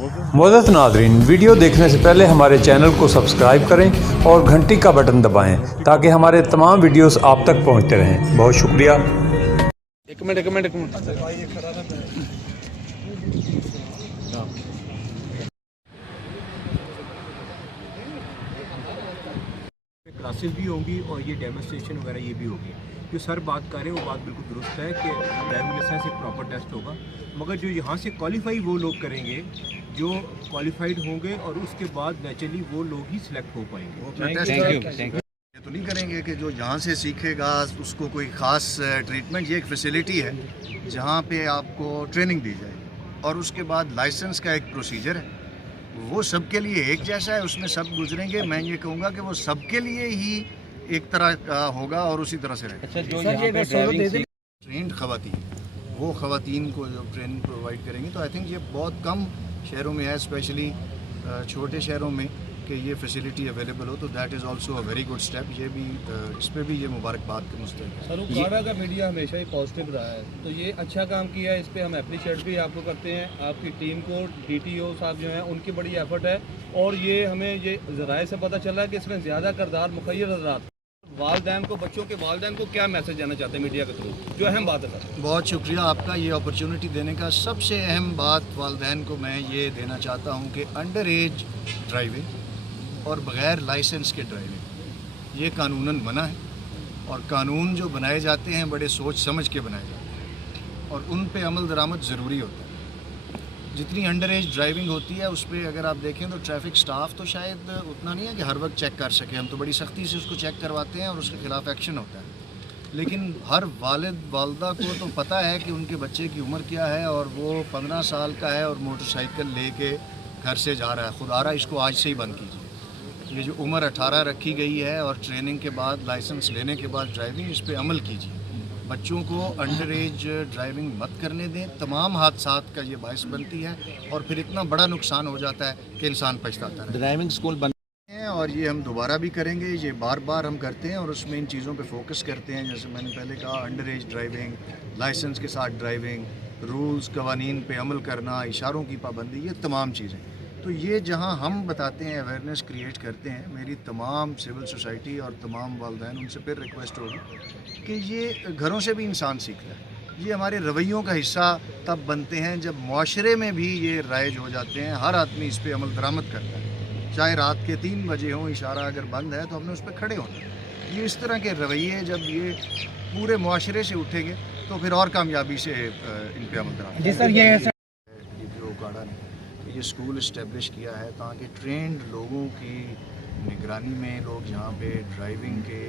मुअज़्ज़ज़ नाज़रीन, वीडियो देखने से पहले हमारे चैनल को सब्सक्राइब करें और घंटी का बटन दबाएं ताकि हमारे तमाम वीडियोस आप तक पहुंचते रहें। बहुत शुक्रिया। एक मिनट क्लासेस भी होंगी और ये डेमोन्स्ट्रेशन वगैरह ये भी होगी। जो सर बात कर रहे हैं वो बात बिल्कुल दुरुस्त है कि ड्राइविंग लाइसेंस एक प्रॉपर टेस्ट होगा, मगर जो यहाँ से क्वालिफाई वो लोग करेंगे जो क्वालिफाइड होंगे और उसके बाद नेचुरली वो लोग ही सिलेक्ट हो पाएंगे। ये तो नहीं करेंगे कि जो यहाँ से सीखेगा उसको कोई ख़ास ट्रीटमेंट। ये एक फैसिलिटी है जहाँ पे आपको ट्रेनिंग दी जाए और उसके बाद लाइसेंस का एक प्रोसीजर है, वो सबके लिए एक जैसा है, उसमें सब गुजरेंगे। मैं ये कहूँगा कि वो सबके लिए ही एक तरह का होगा और उसी तरह से रहेगा। ट्रेंड ख़वातीन, वो ख़वातीन को जो ट्रेनिंग प्रोवाइड करेंगे, तो आई थिंक ये बहुत कम शहरों में है, स्पेशली छोटे शहरों में, कि ये फैसिलिटी अवेलेबल हो, तो that is also a very good step. ये भी इस पर भी ये मुबारकबाद के मुस्तहिक़ है। सर, उकाड़ा का मीडिया हमेशा ही पॉजिटिव रहा है, तो ये अच्छा काम किया है, इस पर हम अप्रिशिएट भी आपको करते हैं। आपकी टीम को, DTO साहब जो हैं उनकी बड़ी एफर्ट है, और ये हमें ये ज़राए से पता चला है कि इसमें ज़्यादा किरदार मुखय्यर हज़रात। वालिदैन को, बच्चों के वालिदैन को क्या मैसेज देना चाहते हैं मीडिया के थ्रू, जो अहम बात है सर? बहुत शुक्रिया आपका ये अपॉर्चुनिटी देने का। सबसे अहम बात वालिदैन को मैं ये देना चाहता हूँ कि अंडर एज ड्राइविंग और बग़ैर लाइसेंस के ड्राइविंग ये कानूनन मना है, और कानून जो बनाए जाते हैं बड़े सोच समझ के बनाए जाते हैं और उन पे अमल दरामद ज़रूरी होता है। जितनी अंडर एज ड्राइविंग होती है उस पर अगर आप देखें तो ट्रैफिक स्टाफ तो शायद उतना नहीं है कि हर वक्त चेक कर सके। हम तो बड़ी सख्ती से उसको चेक करवाते हैं और उसके ख़िलाफ़ एक्शन होता है, लेकिन हर वालिद वालदा को तो पता है कि उनके बच्चे की उम्र क्या है, और वो 15 साल का है और मोटरसाइकिल लेके घर से जा रहा है। खुदारा इसको आज से ही बंद कीजिए। ये जो उम्र 18 रखी गई है और ट्रेनिंग के बाद, लाइसेंस लेने के बाद ड्राइविंग, इस पे अमल कीजिए। बच्चों को अंडर एज ड्राइविंग मत करने दें, तमाम हादसात का ये बायस बनती है और फिर इतना बड़ा नुकसान हो जाता है कि इंसान पछताता है। ड्राइविंग स्कूल बन और ये हम दोबारा भी करेंगे, ये बार बार हम करते हैं और उसमें इन चीज़ों पे फोकस करते हैं। जैसे मैंने पहले कहा, अंडर एज ड्राइविंग, लाइसेंस के साथ ड्राइविंग, रूल्स कवानीन पे अमल करना, इशारों की पाबंदी, ये तमाम चीज़ें। तो ये जहाँ हम बताते हैं, अवेयरनेस क्रिएट करते हैं, मेरी तमाम सिविल सोसाइटी और तमाम वालिदैन, उनसे फिर रिक्वेस्ट होगी कि ये घरों से भी इंसान सीखता है। ये हमारे रवैयों का हिस्सा तब बनते हैं जब माशरे में भी ये राइज हो जाते हैं। हर आदमी इस पर अमल दरामद करता है, चाहे रात के 3 बजे हों, इशारा अगर बंद है तो हमने उस पर खड़े होना है। ये इस तरह के रवैये जब ये पूरे माशरे से उठेंगे तो फिर और कामयाबी से इन पर अमल दरामद। जी सर, ये जो उकाड़ा ने ये स्कूल इस्टेब्लिश किया है ताकि ट्रेंड लोगों की निगरानी में लोग यहाँ पे ड्राइविंग के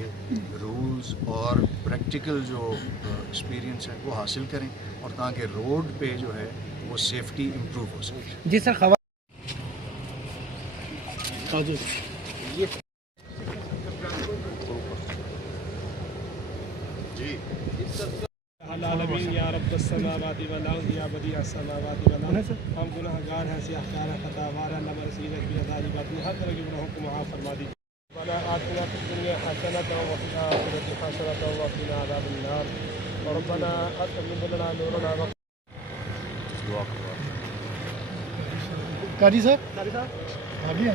रूल्स और प्रैक्टिकल जो एक्सपीरियंस है वो हासिल करें, और ताकि रोड पे जो है वो सेफ्टी इम्प्रूव हो सके। जी सर, या रब्बस समावाति वल अर्ज़ या बदीअस समावाति वल अर्ज़। हम गुनाहगार हैं, सियाहकार हैं, खतावार हैं, लम रसीलत भी अज़ाली बात में हर तरह के गुनाहों को माफ़ फरमा दीजिए। रब्बना आतिना फ़िद दुनिया हसनतन व फ़िल आखिरति हसनतन व क़िना अज़ाबन नार। रब्बना अत्मिम लना नूरना व दुआ करो। कारी साहब आ गया।